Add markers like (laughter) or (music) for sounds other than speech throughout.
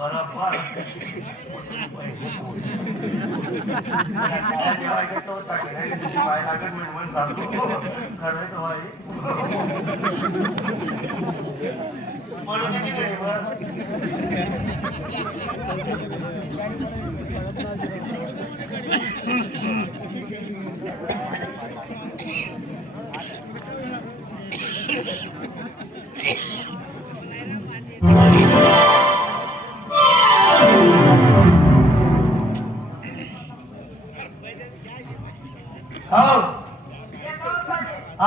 para para. Jadi awak What's tak kira ini di bawah lagi (laughs) minuman satu, kerana itu awak. Malu ni ni kerja.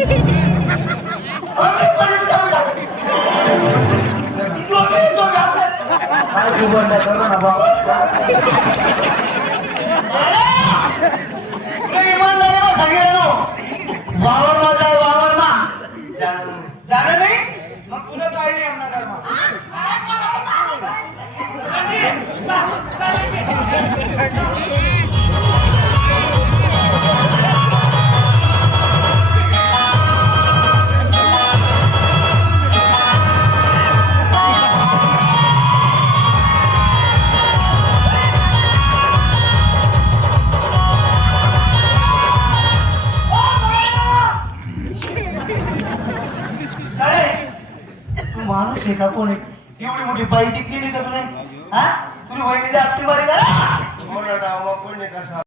বাবার মা যায় বাবার মা জানে নেই পুরো তাই নেই আপনার মা Thank you. माणूस आहे का कोण आहे एवढी मोठी बाई दिली का तुला तुम्ही तुझी आपली बारी करा हो कोण आहे कसा